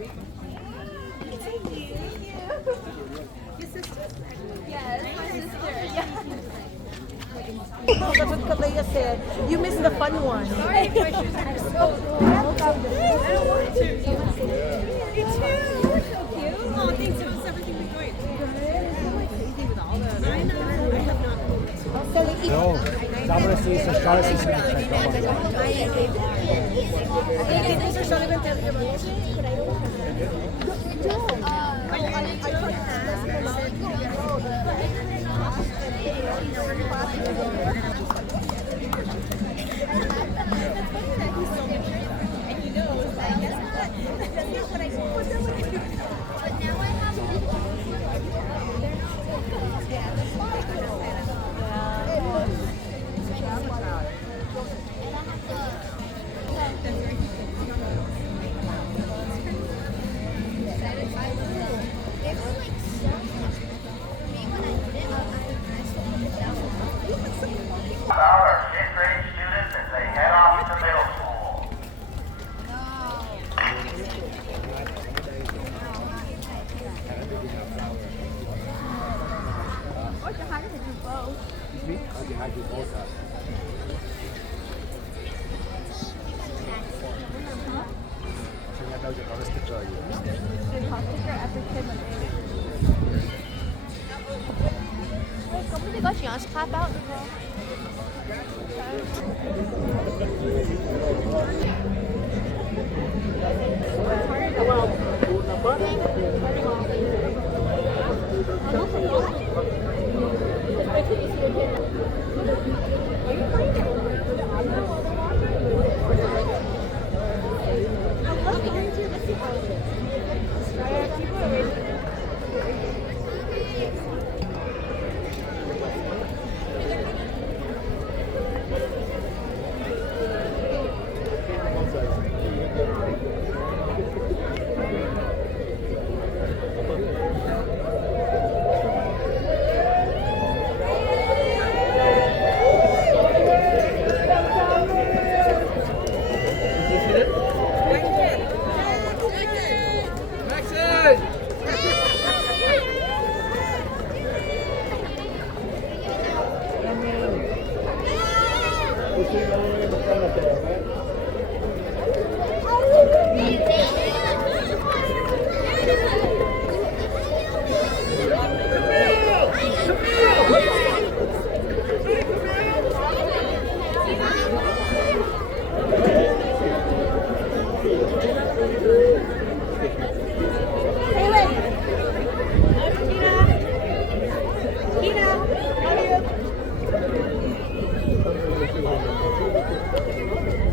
Yes, my sister. Yeah. Oh, that's what Kalea said. You missed the fun one. Sorry, my shoes are so cool. I want to. Me too. You're so cute. Oh, thanks. How's everything been going? Good. I'm like crazy with all the. I know. I have not. No, Sabra sees the stars and our fifth grade students as they head off to middle school. Or the hard to do both. When they got Jonas clap out?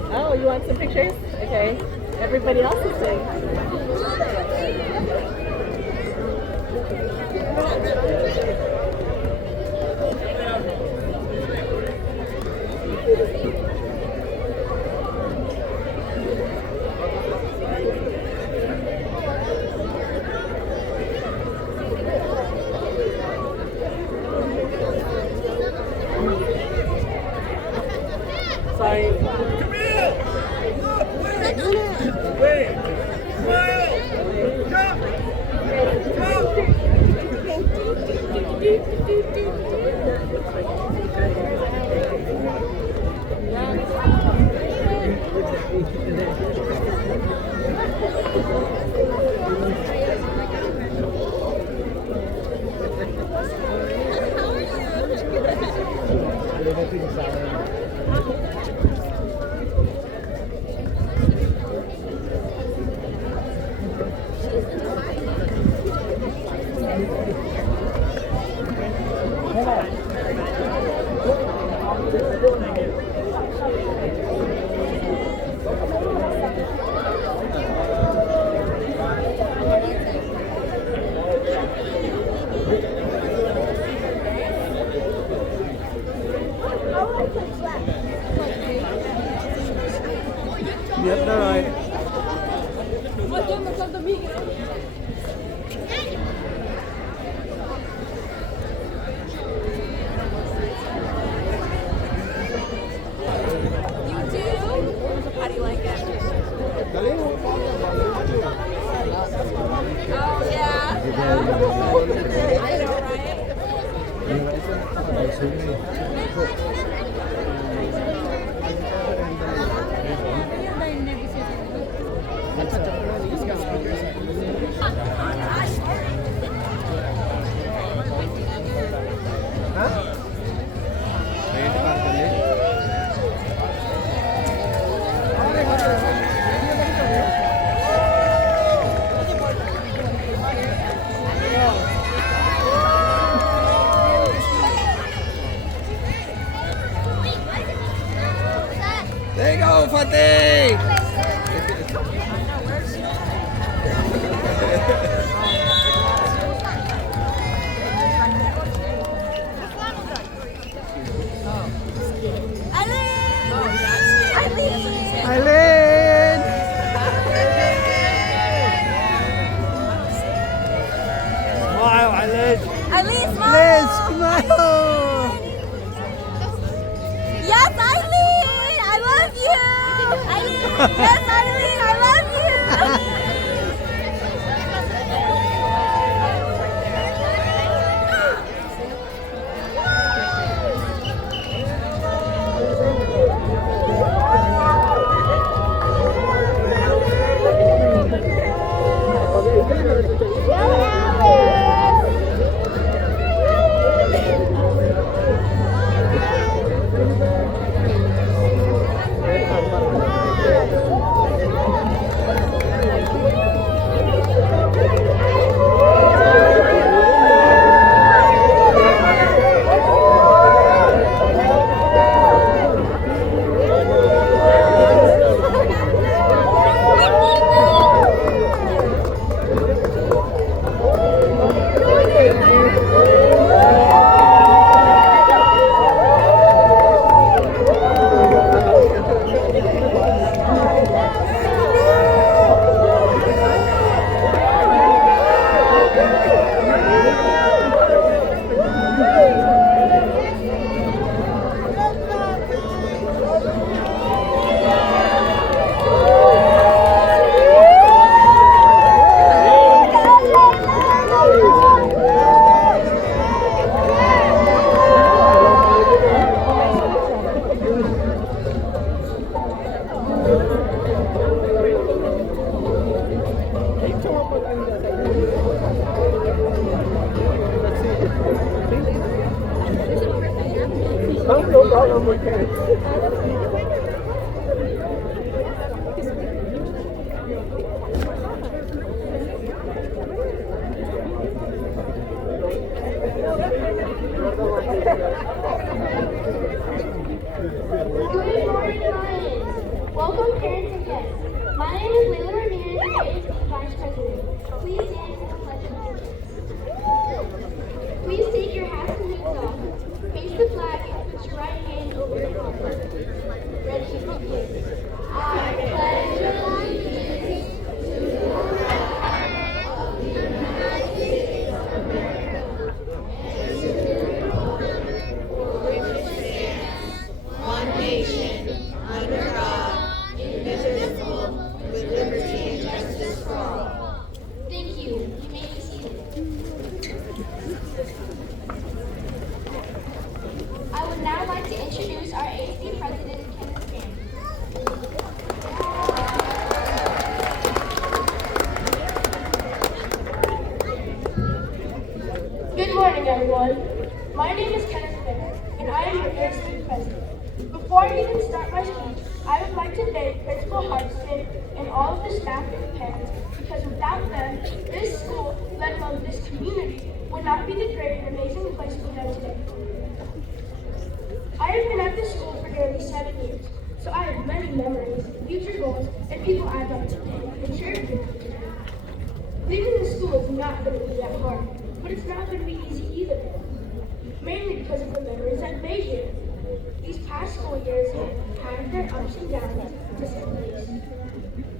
Oh, you want some pictures? Okay. Everybody else is saying. Sorry. Biết đó rồi. You do? How do you like it? There you go, Fatih! Eileen! Smile, Eileen. Eileen, smile! Liz, smile! Yes, Eileen! I love you! Eileen! Yes, Eileen! I love you! Good morning, Lions. Welcome, parents and guests. My name is Layla Ramirez, and I am the Vice President. Please stand for the Pledge of Allegiance. Please take your hats and hoods off. Face the flag and put your right hand over your heart. Ready to begin. I pledge allegiance to the flag of the United States of America and to the republic for which it stands, one nation, under God, indivisible, with liberty and justice for all. Thank you. You may be seated. I would now like to introduce our ASD President, Kenneth Graham. Good morning, everyone. My name is Kenneth Graham, and I am your ASD President. Before I even start my speech, I would like to thank Principal Hartston and all of the staff and parents, because without them, this school, let alone this community, would not be the great and amazing place we know today. I have been at this school for nearly 7 years, so I have many memories, future goals, and people I'd like to thank and share with you today. Leaving the school is not going to be that hard, but it's not going to be easy either. Mainly because of the memories I've made here. These past school years have had their ups and downs, to say the least.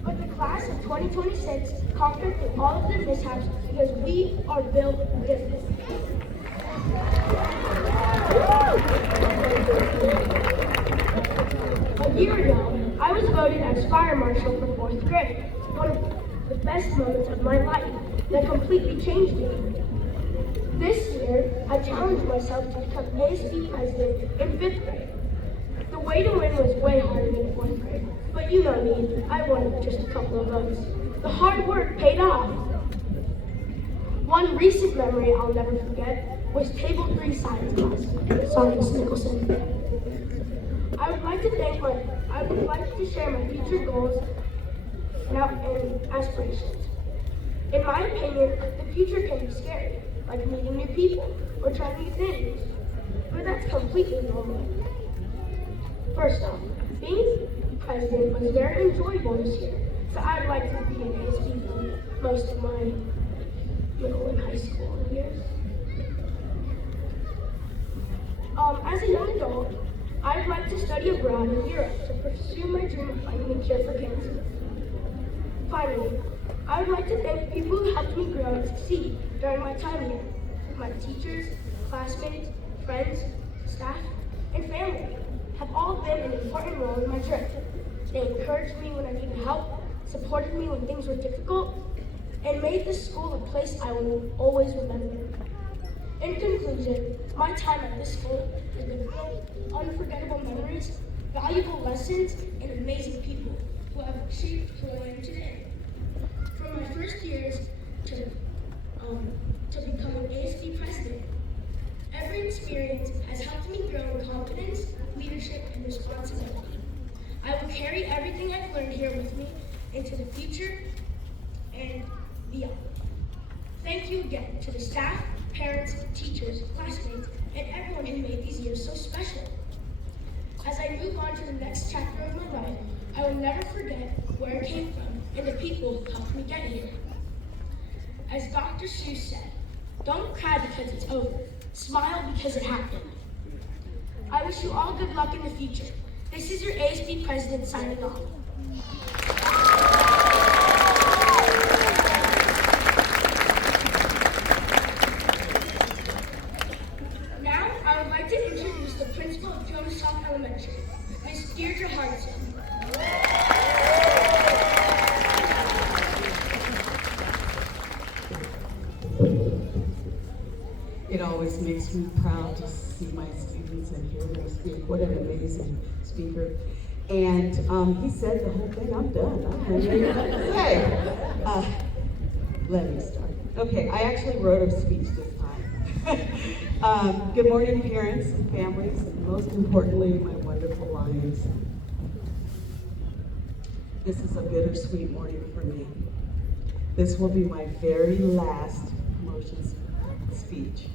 But the class of 2026 conquered through all of the mishaps because we are built different. A year ago, I was voted as fire marshal for 4th grade. the best moments of my life that completely changed me. This year, I challenged myself to become ASB president in 5th grade. The way to win was way harder than 4th grade, but you know me, I won with just a couple of votes. The hard work paid off. One recent memory I'll never forget was Table 3 Science class. Sorry, Miss Nicholson. I would like to share my future goals and aspirations. In my opinion, the future can be scary, like meeting new people or trying new things, but that's completely normal. First off, being president was very enjoyable this year, so I'd like to be an ASB for most of my middle and high school years. As a young adult, I'd like to study abroad in Europe to pursue my dream of finding a cure for cancer. Finally, I would like to thank people who helped me grow and succeed during my time here. My teachers, classmates, friends, staff, and family have all been an important role in my journey. They encouraged me when I needed help, supported me when things were difficult, and made this school a place I will always remember. In conclusion, my time at this school has been filled with unforgettable memories, valuable lessons, and amazing people who have shaped who I am today. From my first years to becoming ASB president, every experience has helped me grow in confidence, leadership, and responsibility. I will carry everything I've learned here with me into the future and beyond. Thank you again to the staff, parents, teachers, classmates, and everyone who made these years so special. As I move on to the next chapter of my life, I will never forget where I came from and the people who helped me get here. As Dr. Seuss said, don't cry because it's over, smile because it happened. I wish you all good luck in the future. This is your ASB president signing off. Now, I would like to introduce the principal of Jonas Salk Elementary, Ms. Deirdre Hardison. It always makes me proud to see my students and hear them speak. What an amazing speaker. And he said the whole thing. I'm done. I don't have anything to say. Let me start. Okay, I actually wrote a speech this time. Good morning, parents and families, and most importantly, my wonderful Lions. This is a bittersweet morning for me. This will be my very last promotion speech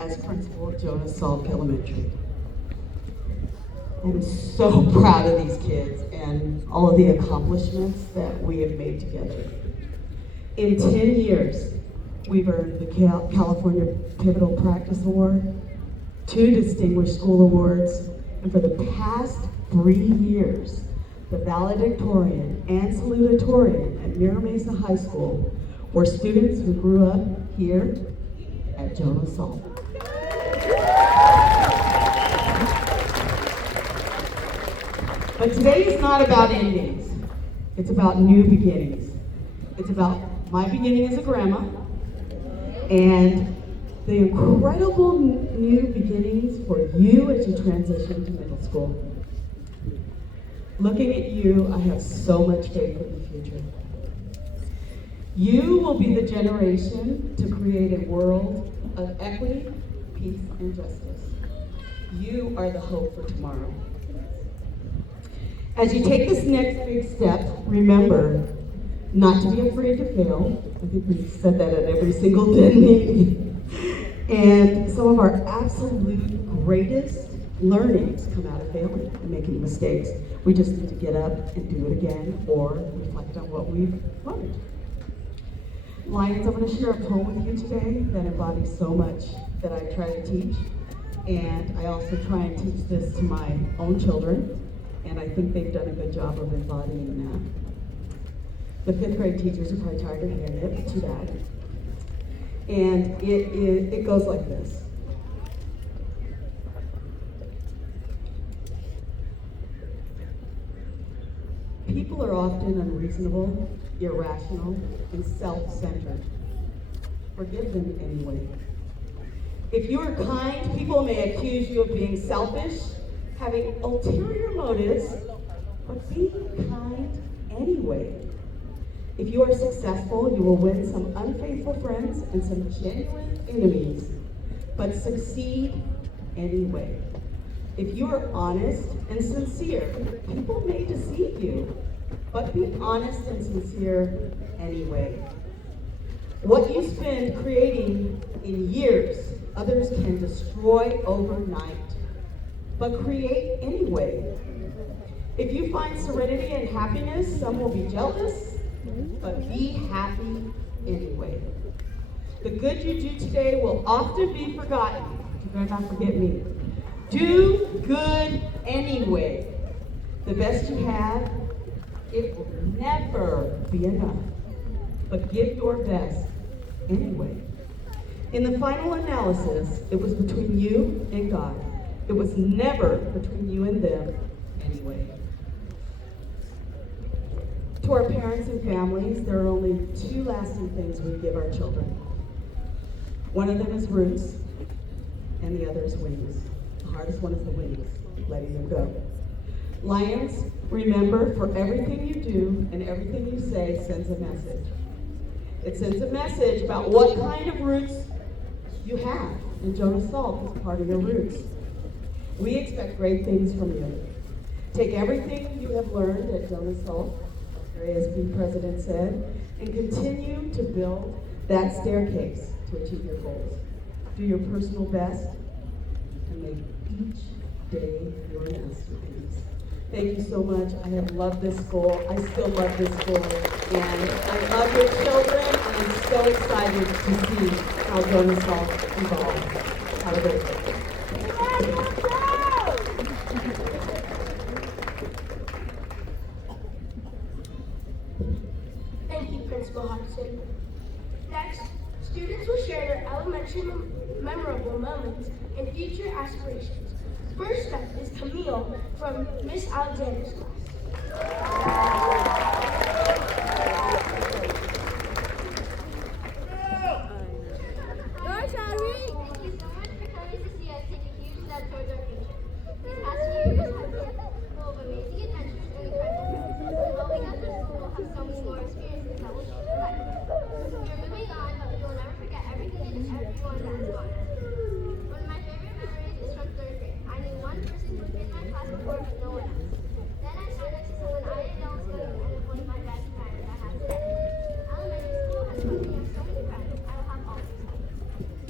as principal of Jonas Salk Elementary. I'm so proud of these kids and all of the accomplishments that we have made together. In 10 years, we've earned the California Pivotal Practice Award, 2 Distinguished School Awards, and for the past 3 years, the valedictorian and salutatorian at Mesa High School were students who grew up here at Jonas Salk. But today is not about endings. It's about new beginnings. It's about my beginning as a grandma and the incredible new beginnings for you as you transition to middle school. Looking at you, I have so much faith in the future. You will be the generation to create a world of equity, peace, and justice. You are the hope for tomorrow. As you take this next big step, remember not to be afraid to fail. I think we've said that at every single DEN meeting. And some of our absolute greatest learnings come out of failing and making mistakes. We just need to get up and do it again or reflect on what we've learned. Lions, I'm going to share a poem with you today that embodies so much that I try to teach. And I also try and teach this to my own children. And I think they've done a good job of embodying that. The 5th grade teachers are probably tired of hearing it, but too bad. And it goes like this. People are often unreasonable, irrational, and self-centered. Forgive them anyway. If you are kind, people may accuse you of being selfish, having ulterior motives, but be kind anyway. If you are successful, you will win some unfaithful friends and some genuine enemies, but succeed anyway. If you are honest and sincere, people may deceive you, but be honest and sincere anyway. What you spend creating in years, others can destroy overnight, but create anyway. If you find serenity and happiness, some will be jealous, but be happy anyway. The good you do today will often be forgotten. You better not forget me. Do good anyway. The best you have, it will never be enough. But give your best anyway. In the final analysis, it was between you and God. It was never between you and them anyway. To our parents and families, there are only two lasting things we give our children. One of them is roots, and the other is wings. The hardest one is the wings, letting them go. Lions, remember, for everything you do and everything you say sends a message. It sends a message about what kind of roots you have, and Jonas Salk is part of your roots. We expect great things from you. Take everything you have learned at Jonas Salk, our ASB president said, and continue to build that staircase to achieve your goals. Do your personal best and make each day your masterpiece. Thank you so much. I have loved this school. I still love this school. And I love your children. And I'm so excited to see how Jonas Salk evolve. Have a great day. Thank you, Principal Hodgson. Next, students will share their elementary memorable moments and future aspirations. First up is Camille from Miss Alexander's class. Thank you so much for coming to see us take a huge step towards our future. These past few years have been full of amazing adventures and incredible friends. While we got through school, we'll have so many more experiences that will change your life. We're moving on, but we will never forget everything and everyone that has gone. One of my favorite memories is from 3rd grade. I knew one person who had been in my class before, but no one else. Then I sat next to someone I didn't know until and it was my best friend I have today. Elementary school has taught me I have so many friends. I will have all these friends.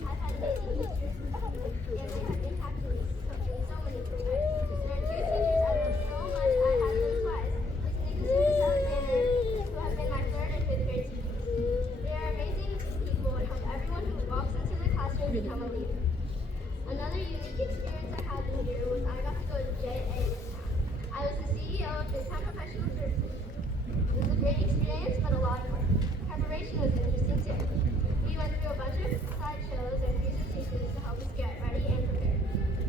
I've had amazing teachers, and they have impacted me in so many different ways. There are two teachers I love so much I had them twice. Miss Nicholson and Miss Alexander, who have been my 3rd and 5th grade teachers. They are amazing people and help everyone who walks into the classroom become a leader. Another unique experience I had in here was I got to go to JA this time. I was the CEO of this time professional services. It was a great experience, but a lot of work. Preparation was interesting too. We went through a bunch of slideshows and presentations to help us get ready and prepared.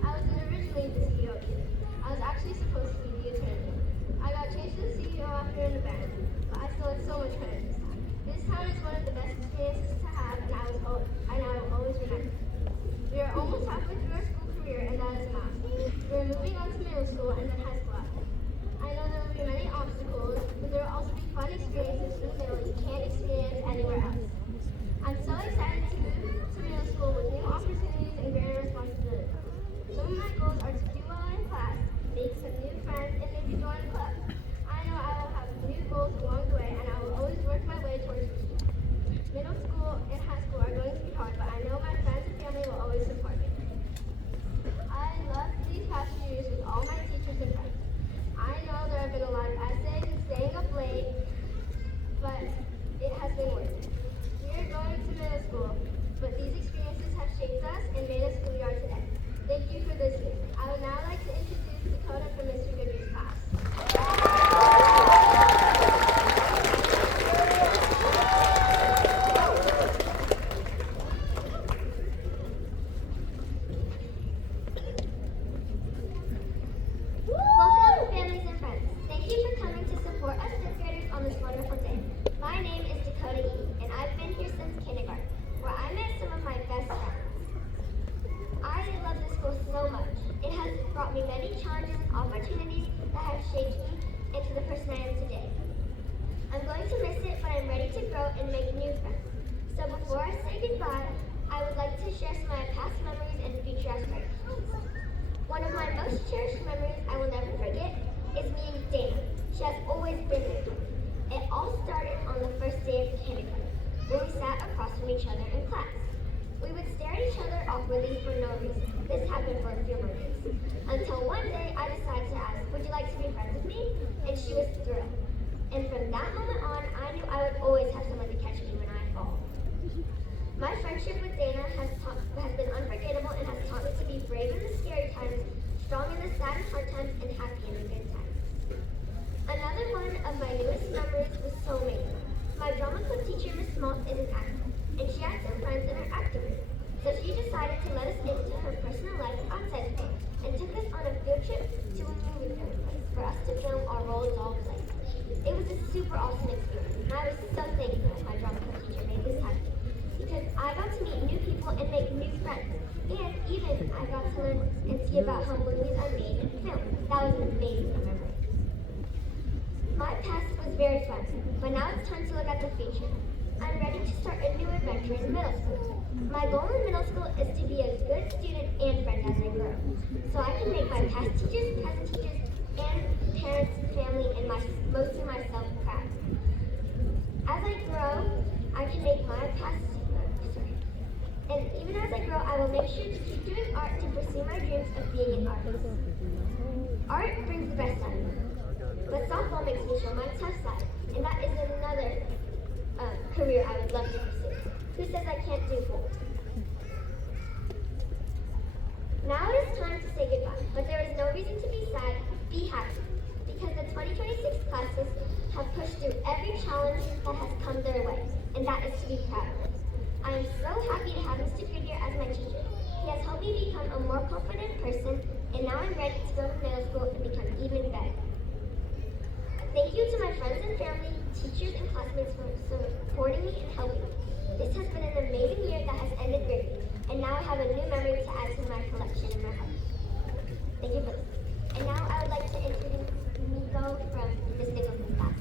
I wasn't originally the CEO either. I was actually supposed to be the attorney. I got changed to the CEO after an event, but I still had so much credit this time. This time is one of the best experiences to have, and I will always remember. We are almost halfway through our school career, and that is a milestone. We are moving on to middle school and then high school after. I know there will be many obstacles, but there will also be fun experiences in the middle you can't experience anywhere else. I'm so excited to move to middle school with new opportunities and greater responsibilities. Some of my goals are to do well in class, make some new friends, and maybe join a club. I know I will have new goals along the way, and I will always work my way towards reaching them. Middle school and high school are going to be hard, but I know my friends and family will always support me. I loved these past few years with all have shaped me into the person I am today. I'm going to miss it, but I'm ready to grow and make new friends. So before I say goodbye, I would like to share some of my past memories and future aspirations. One of my most cherished memories I will never forget is meeting Dana. She has always been there. It all started on the first day of kindergarten, where we sat across from each other in class. We would stare at each other awkwardly for no reason. This happened for a few more days. Until one day I decided to ask, would you like to be friends with me? And she was thrilled. And from that moment on, I knew I would always have someone to catch me when I fall. My friendship with Dana has been unforgettable and has taught me to be brave in the scary times, strong in the sad and hard times, and happy in the good times. Another one of my newest memories was soulmating. My drama club teacher, Miss Small, is an actor, and she had some friends in her actor group. So she decided to let us into her personal life outside of it, and took us on a field trip to a movie film place for us to film our roles all play. It was a super awesome experience, and I was so thankful my drama club teacher made this happen. Because I got to meet new people and make new friends. And even I got to learn and see about how movies are made and filmed. That was an amazing memory. My past was very fun, but now it's time to look at the future. I'm ready to start a new adventure in middle school. My goal in middle school is to be a good student and friend as I grow. So I can make my past teachers, present teachers, and parents, family, and mostly myself proud. As I grow, I can make my past. And even as I grow, I will make sure to keep doing art to pursue my dreams of being an artist. Art brings the best out of me. But softball makes me show my tough side, and that is another career I would love to pursue. Who says I can't do both? Now it is time to say goodbye, but there is no reason to be sad. Be happy, because the 2026 classes have pushed through every challenge that has come their way, and that is to be proud of. I am so happy to have Mr. Goodyear as my teacher. He has helped me become a more confident person, and now I'm ready to go to middle school and become even better. Thank you to my friends and family, teachers, and classmates for supporting me and helping me. This has been an amazing year that has ended greatly, and now I have a new memory to add to my collection in my heart. Thank you for listening. And now I would like to introduce Nico from Miss Nicholson's class.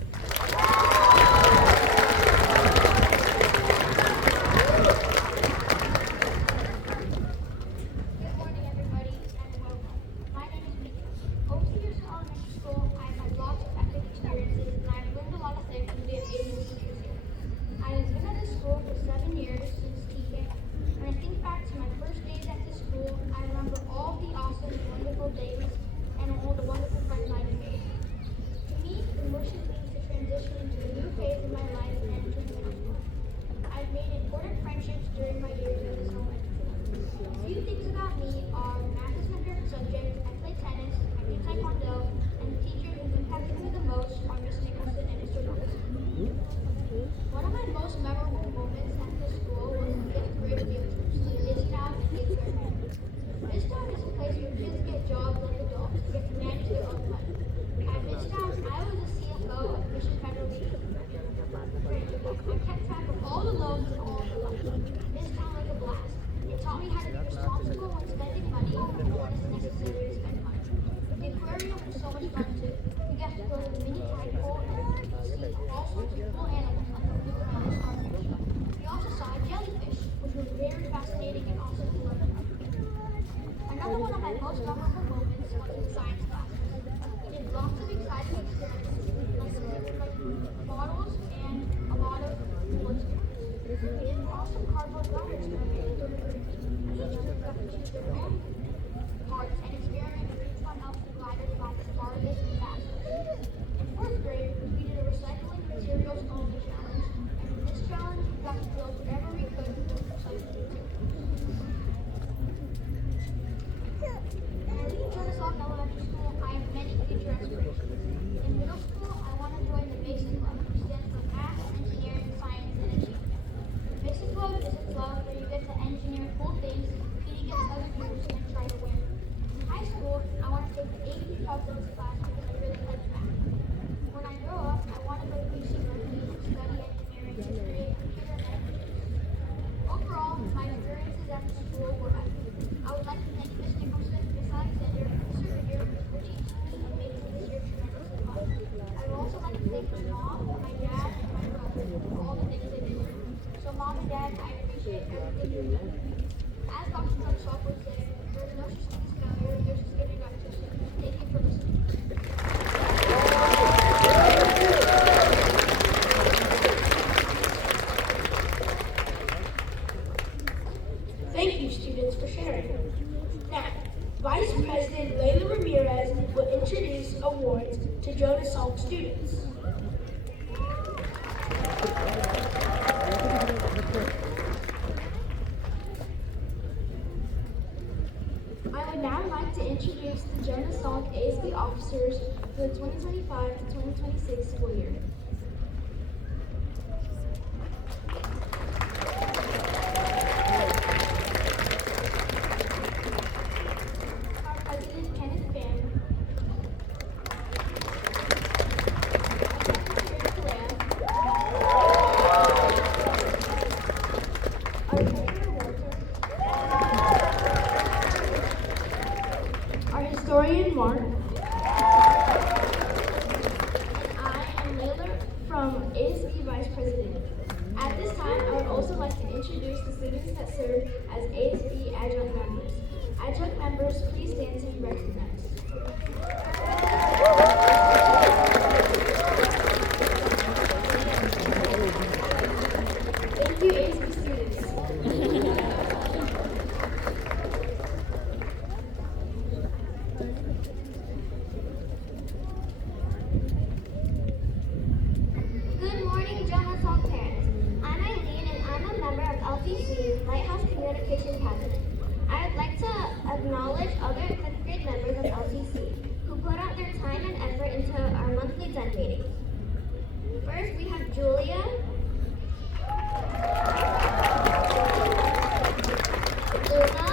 Good morning, everybody, and welcome. My name is Mika. Over the years in elementary school, I have had lots of epic experiences, and I have learned a lot of things from the amazing teachers here. I have been at this school for 7 years since TK. When I think back to my first days at this school, I remember all the awesome, wonderful days and all the wonderful friends I've made. To me, promotion means to transition into a new phase of my life and entering middle school. I've made important friendships during my years at this elementary school. A few things about me are math is my favorite subject, I play tennis, I do taekwondo, and the teachers who impacted me the most are Miss Nicholson and Mr. Jonas. One of my most memorable moments at this school was the 5th grade field trips to Midtown and Gateway. Midtown is a place where kids get jobs like adults and get to manage their own money. At Midtown, I was the CFO of Mission Federal Training. I kept track of all the loans and all the money. Midtown was a blast. It taught me how to be responsible when spending money and when it's necessary to spend money. The aquarium was so much fun too. We got to go to the mini tide pool and see all sorts of cool animals like the blue whale and starfish. We also saw a jellyfish, which was very fascinating and awesome to learn about. Another one of my most memorable moments was in science class. We did lots of exciting experiments, like models and a lot of cool experiments. We did an awesome cardboard glider experiment with 3 groups. Each group got to choose their own parts and experiment with which one helps the glider fly the farthest and fastest. In 4th grade, we did a recycling materials only challenge, and in this challenge, we got to build whatever we could with recycled materials. When I leave Salk Elementary School, I have many future aspirations. In middle school, I want to join the Mesa Club, which stands for Math, Engineering, Science, and Achievement. Mesa Club is a club where you get to engineer cool things, compete against other groups, and try to win. In high school, and Dad, I appreciate everything you've done. As Dr. Salk would say, there's no such thing as failure, there's just getting up to it. Thank you for listening. Thank you, students, for sharing. Now, Vice President Layla Ramirez will introduce awards to Jonas Salk students. I would now like to introduce the Jonas Salk ASB officers for the 2025 to 2026 school year. Our President Kenneth Pham, our Treasurer Walter, our historian Mark, and I am Layla from ASB Vice President. At this time, I would also like to introduce the students that serve as ASB adjunct members. Adjunct members, please stand to be recognized. Thank you, ASB students. Good morning, Jonas Salk parents. I'm Eileen and I'm a member of LPC, Lighthouse Communication Cabinet. I would like to acknowledge other 5th grade members of LTC who put out their time and effort into our monthly Zen meetings. First, we have Julia, Luna,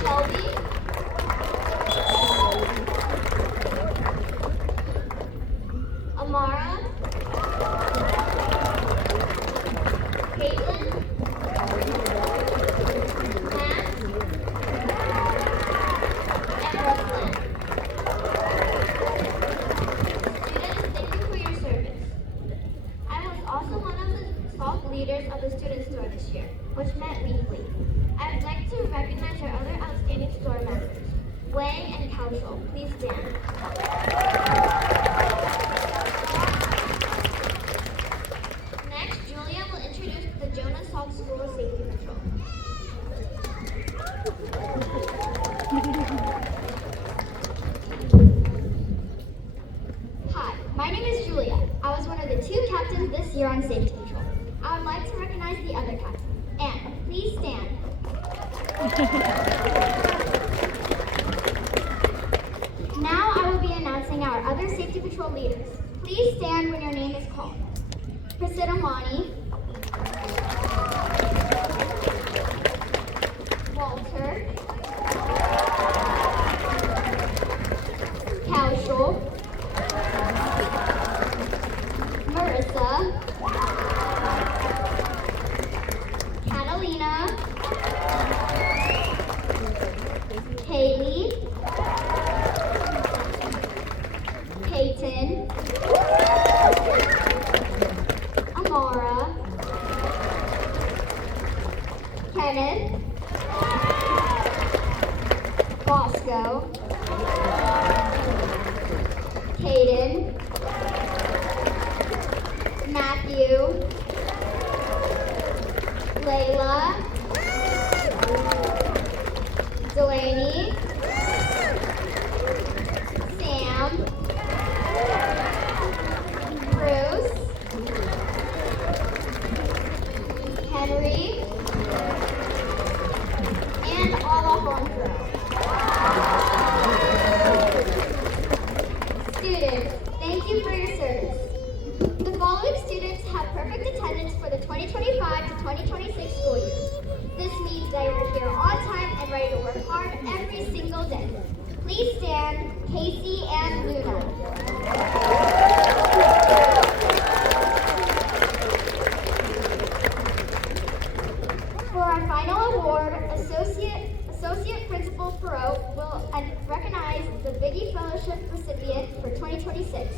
Shelby, Amara, Caitlin, Matt, and Brooklyn. Students, thank you for your service. I was also one of the Salk leaders of the student store this year, which met weekly. I would like to recognize our other outstanding store members, Wang and Kaushal. Please stand. Next, Julia will introduce the Jonas Salk School Safety Patrol. Hi, my name is Julia. I was one of the 2 captains this year on Safety Patrol. I would like to recognize the other captain. Anne, please stand. Now I will be announcing our other Safety Patrol leaders. Please stand when your name is called. Priscilla Mani, Walter, Kaushal, Marissa, Catalina, Haley, Peyton, Amara, Kenneth, Bosco, Caden, Matthew, Layla, Delaney, Sam, Bruce, Henry, and Alejandro. Students, thank you for your service. The following students have perfect attendance for the 2025 to 2026 school year. This means they are here on time and ready to work hard every single day. Please stand, Casey and Luna. For our final award, Associate Principal Perot will recognize the Biggie Fellowship recipient for 2026.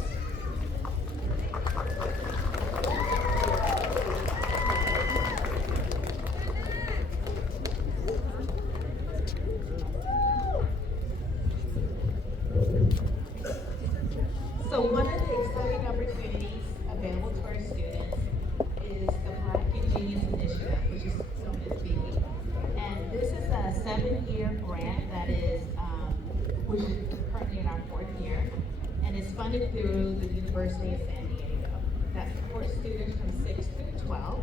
University of San Diego. That supports students from 6 through 12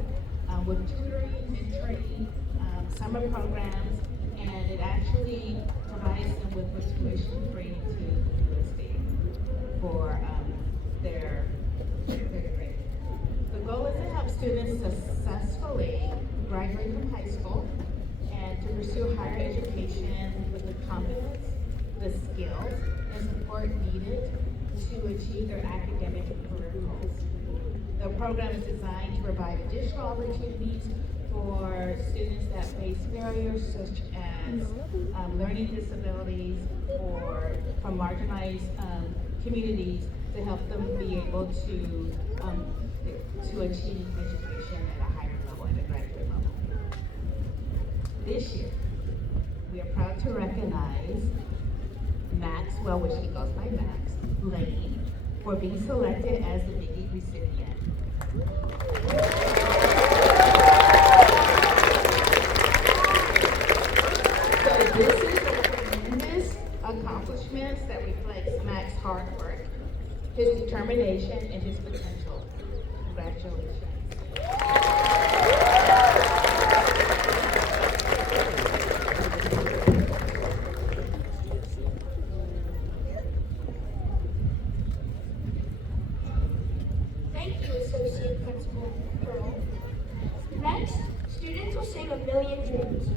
with tutoring, mentoring, summer programs, and it actually provides them with tuition free to USD for their degree. The goal is to help students successfully graduate from high school and to pursue higher education with the confidence, the skills, and support needed to achieve their academic and career goals. The program is designed to provide additional opportunities for students that face barriers such as learning disabilities or from marginalized communities to help them be able to achieve education at a higher level, at a graduate level. This year, we are proud to recognize Maxwell, which he goes by Max, Lane, for being selected as the Biggie recipient. So this is a tremendous accomplishment that reflects Max's hard work, his determination, and his potential. Congratulations. Thank you, Associate Principal Pearl. Next, students will sing A Million Dreams.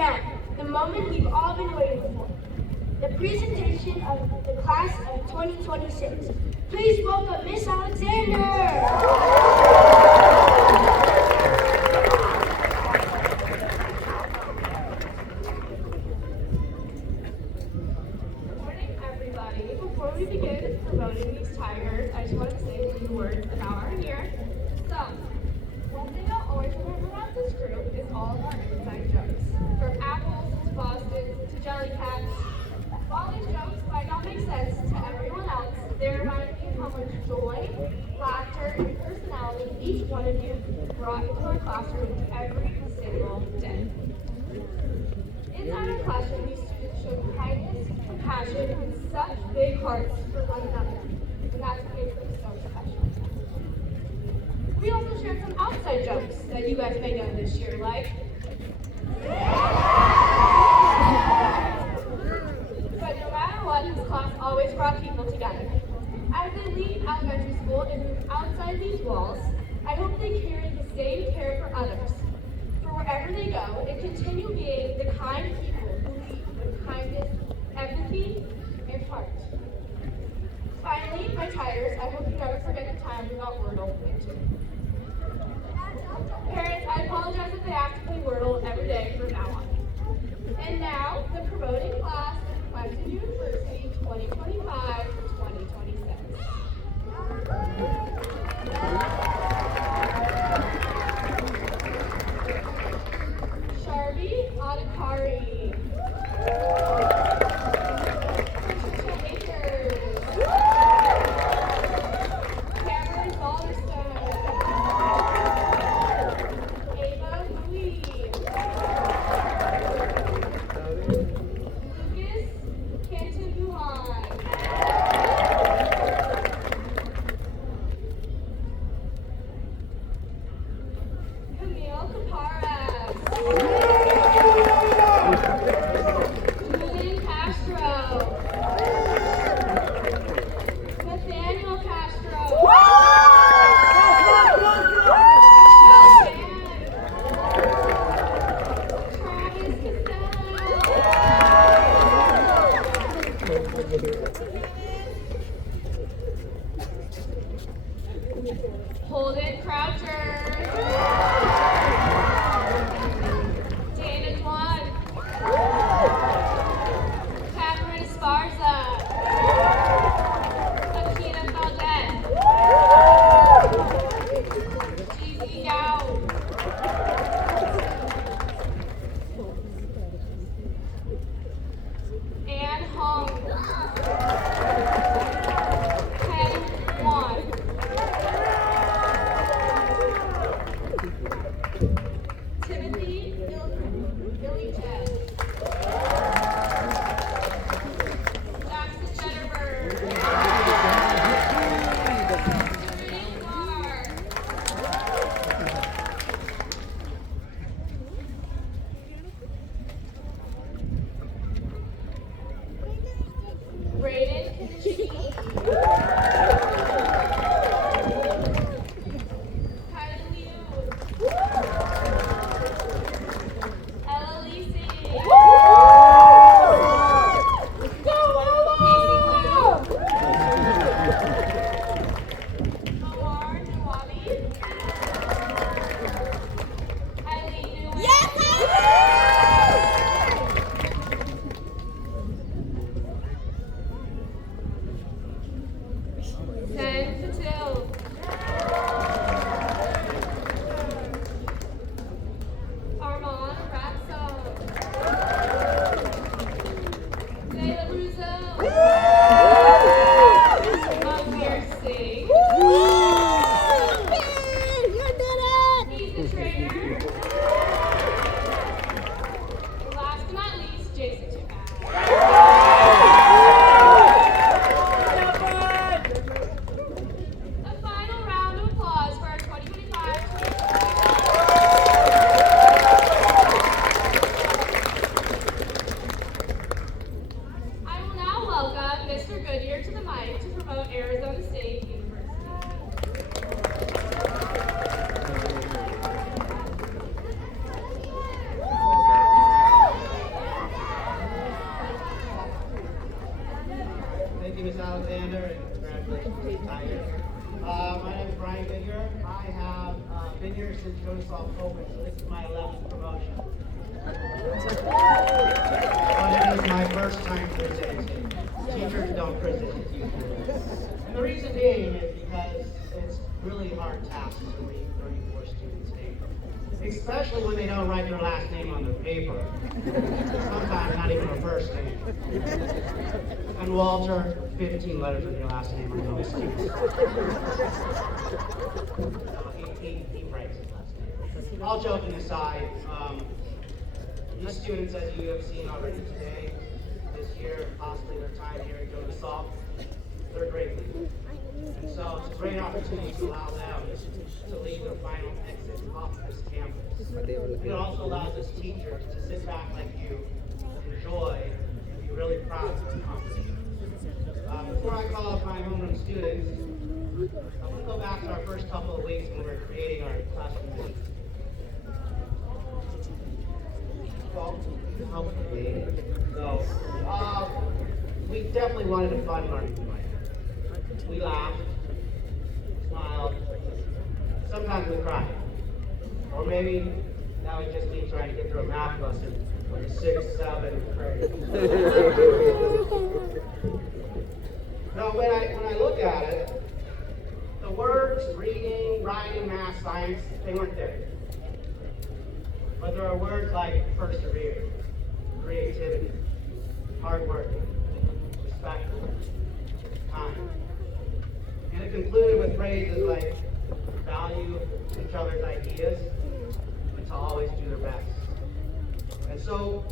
Now, the moment we've all been waiting for. The presentation of the class of 2026. Please welcome Miss Alexander. Everybody. Before we begin promoting these tigers, I just want to say a few words about our year. So, one thing I'll always remember about this group is all of our inside jokes. From apples to Boston to jelly cats. While these jokes might not make sense to everyone else, they remind me of how much joy, laughter, and personality each one of you brought into our classroom every single day. Inside our classroom, these students showed kindness, compassion, and such big hearts for one another. And that's what makes them so special. We also shared some outside jokes that you guys may know this year, like. But no matter what, this class always brought people together. As they leave elementary school and move outside these walls, I hope they carry the same care for others. For wherever they go, and continue being the kind people who lead with kindness, empathy, and heart. Finally, my tigers, I hope you never forget the time we got Wordle into. Parents, I apologize if they have to play Wordle every day from now on. And now, the promoting class of Clemson University 2025 to 2026. Sharbi Adhikari. Patricia Akers. Cameron Balderstone. Ava especially when they don't write their last name on the paper. Sometimes not even a first name. And Walter, 15 letters with your last name are no excuse. He writes his last name. All joking aside, these students, as you have seen already today, this year, possibly their time here at Jonas Salk, they're great people. And so it's a great opportunity to allow them to lead their final exit off this campus. It also allows us teachers to sit back like you, enjoy, and be really proud of their accomplishments. Before I call up my homeroom students, I want to go back to our first couple of weeks when we were creating our classroom vision. So, we definitely wanted a fun learning environment. We laughed, smiled, sometimes we cried. Or maybe that was just me trying to get through a math lesson for the 6th, 7th grade. No, when I look at it, the words reading, writing, math, science, they weren't there. But there are words like persevere, creativity, hard work, respect, time. And it concluded with phrases like value each other's ideas and to always do their best. And so,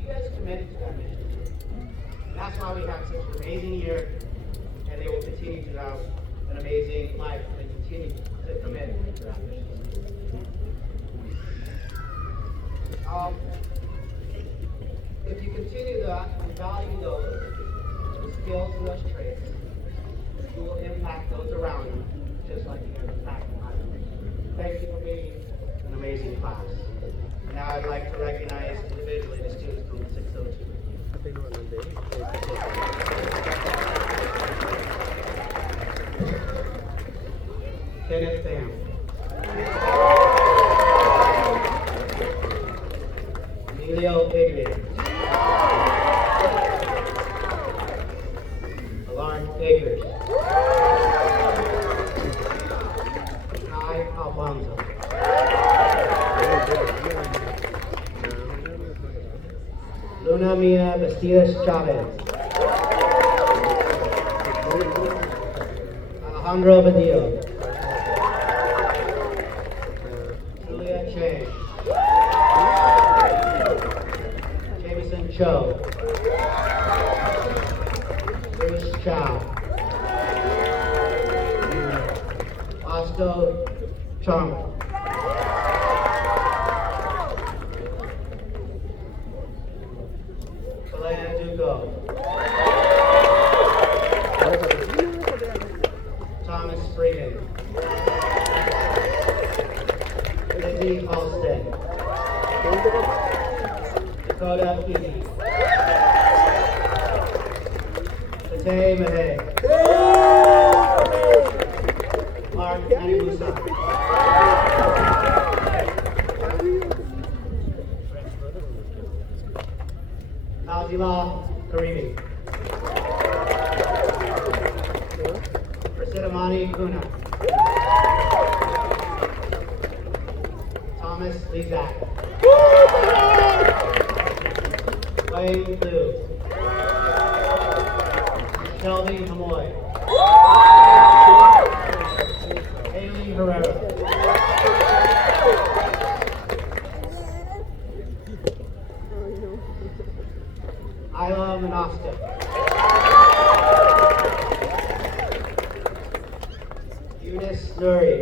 you guys committed to that mission. And that's why we had such an amazing year, and they will continue to have an amazing life and continue to commit to that mission. If you continue that and value those skills and those traits, you will impact those around you just like you impact mine. Thank you for being an amazing class. And now I'd like to recognize individually the students from 602. Kenneth Pham. Emilio Igre. Alarm Akers. Kai Alfonso. Luna Mia Bastidas Chavez. Alejandro Badillo. Julia Chang. Jameson Cho. Bruce Chow. Osto Chong. Kalan Duco. Thomas Freeman. Lindsay Halstead. Dakota Easy. Fateh Mahay. Mark Animusa. Nazila Karimi. Prasidamani Kuna. Thomas Lizak. Wayne Liu. Shelby Hamoy. Haley Herrera. Isla Monastic. Eunice Nuri.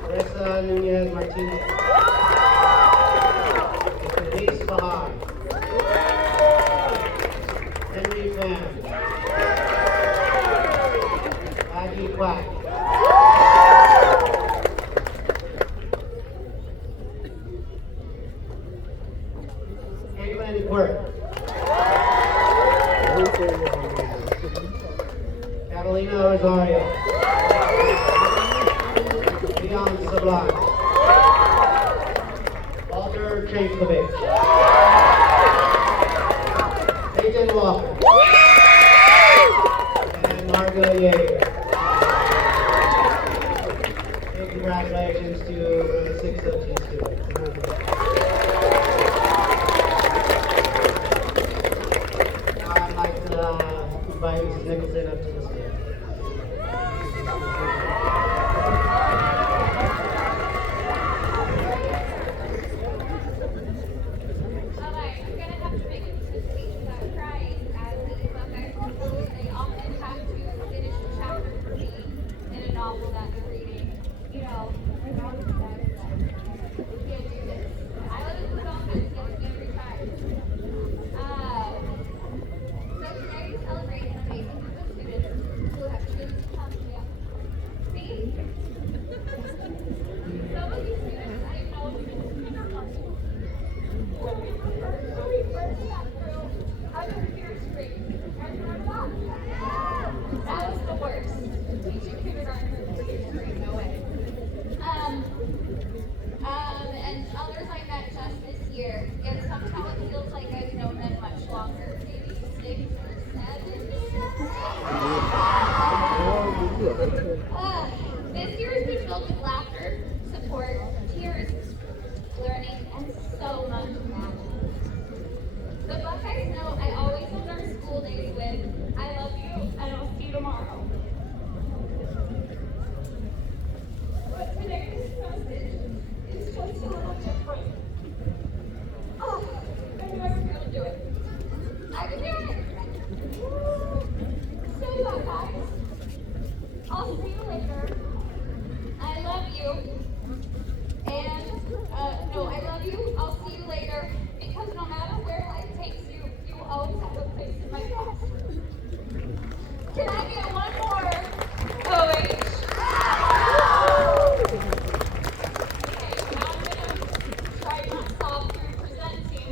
Marissa Nunez Martinez. Denise Bahar. Henry Pham. Maggie Quack. Caitlin Quirk. Catalina Rosario. Leon Sublime. Walter Chankovich. Peyton Walker. And Margo Yeager. 602 students. Now I'd like to invite Mrs. Nicholson up to the stage. Alright, I'm gonna have to make it to the speech without crying, as the Buckeyes they often have to finish a chapter for me in a novel that they're reading. You know, my mom and dad is like, we can't do this. I live in the office, so it's every time. So today we celebrate an amazing group of students who have chosen to come here. See? Some of these students I know since kindergarten. When we first sat through under Fear Street, and remember that? That was the worst. Teaching kindergarten under Fear Street, no way. And others I met just this year, and somehow it feels like I've known them much longer, maybe 6 or 7 years. This year has been filled with laughter, support, tears, learning, and so much magic. The Buckeyes know I always end our school days with, I love you, and I'll see you tomorrow. But today's message is just a little different. Oh, I knew I was going to do it. I can do it! So Buckeyes, I'll see you later. I love you. And, no, I love you. I'll see you later. Because no matter where life takes you, you will always have a place in my heart. Can I get one more OH? Okay, now I'm going to try not to stop through presenting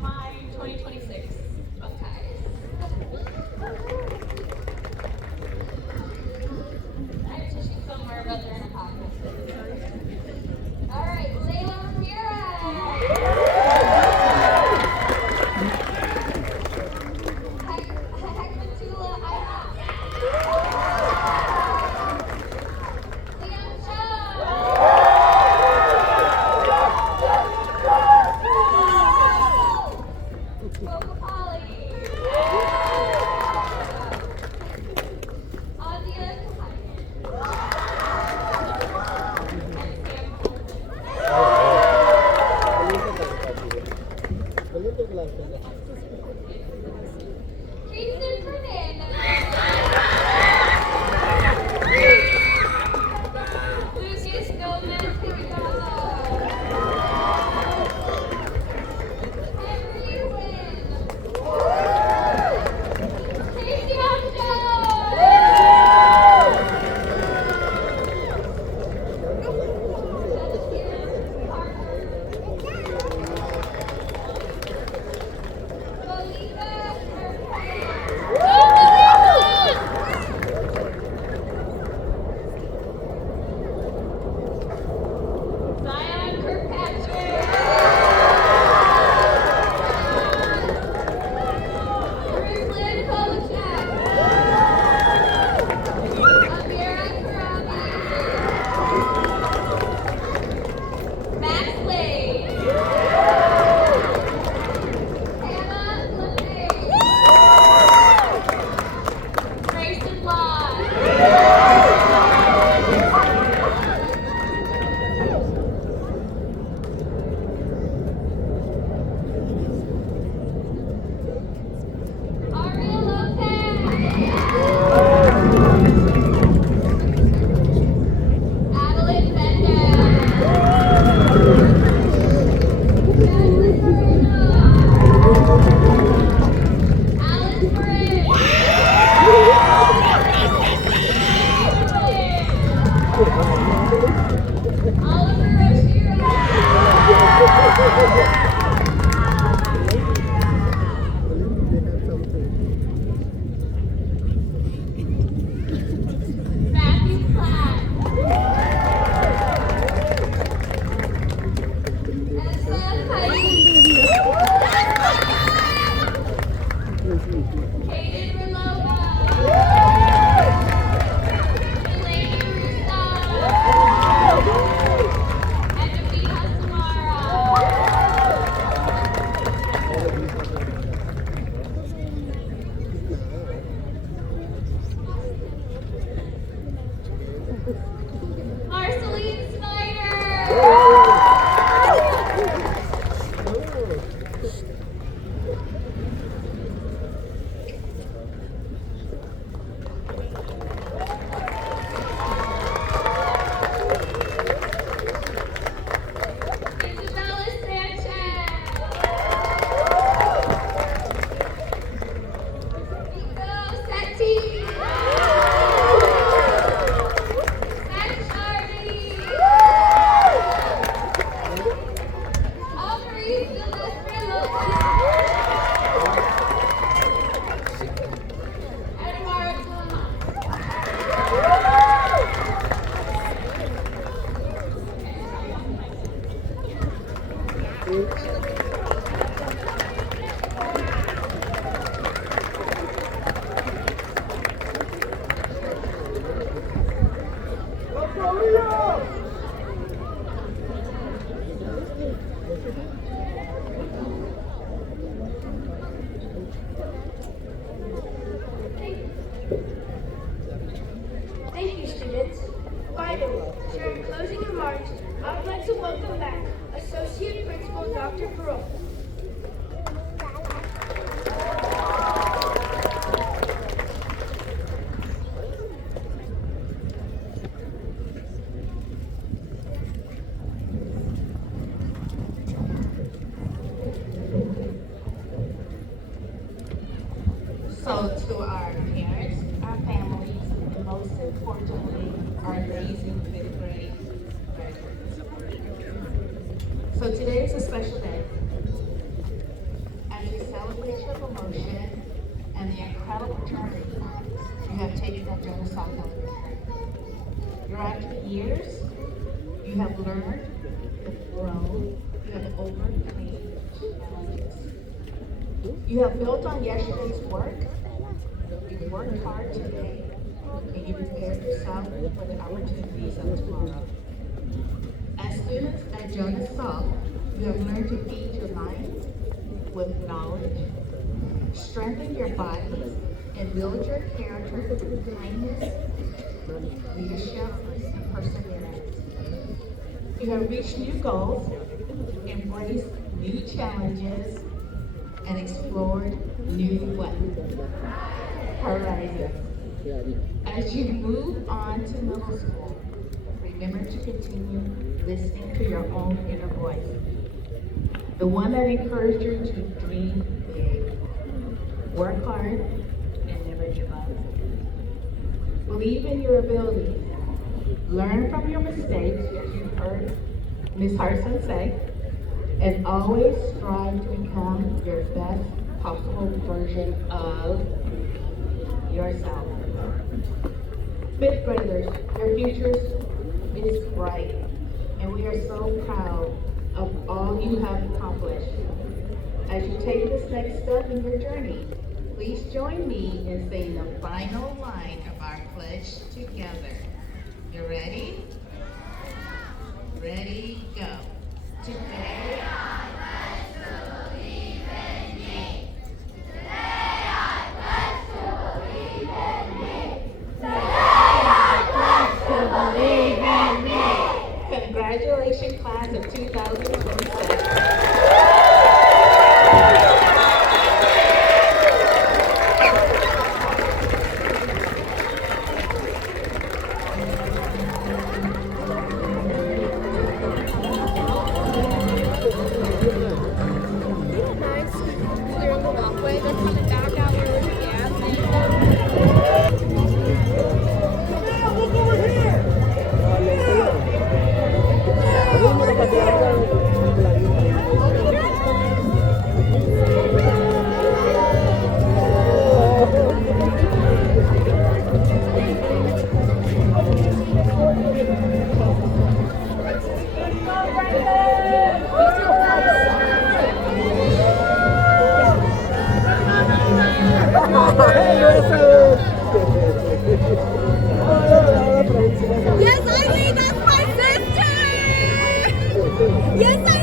my 2026 Buckeyes. I have tissue somewhere, but they're in a pocket. All right, Layla Ramirez. Hagmatula Ira. Thank you, students. Finally, during closing remarks, I would like to welcome back Associate Principal Dr. Perot. So to our parents, our families, and most importantly, our amazing fifth grade graduates. So today is a special day. As we celebrate your promotion and the incredible journey you have taken at Jonas Salk Elementary. Throughout years, you have learned, you have grown, you have overcome challenges. You have built on yesterday's work. You worked hard today, and you prepared yourself for the opportunities of tomorrow. As students at Jonas Salk, you have learned to feed your mind with knowledge, strengthen your bodies, and build your character through kindness, leadership, and perseverance. You have reached new goals, embraced new challenges, and explored new horizons. As you move on to middle school, remember to continue listening to your own inner voice, the one that encouraged you to dream big, work hard, and never give up. Believe in your abilities. Learn from your mistakes, as you heard Ms. Harson say, and always strive to become your best possible version of yourself. Fifth graders, your future is bright, and we are so proud of all you have accomplished. As you take this next step in your journey, please join me in saying the final line of our pledge together. You ready? Ready, go. Today I pledge to believe in me. Today I pledge to believe in me. Today I pledge to believe in me. Congratulations, class of 2026. Yes, I mean, that's my sister! Yes, I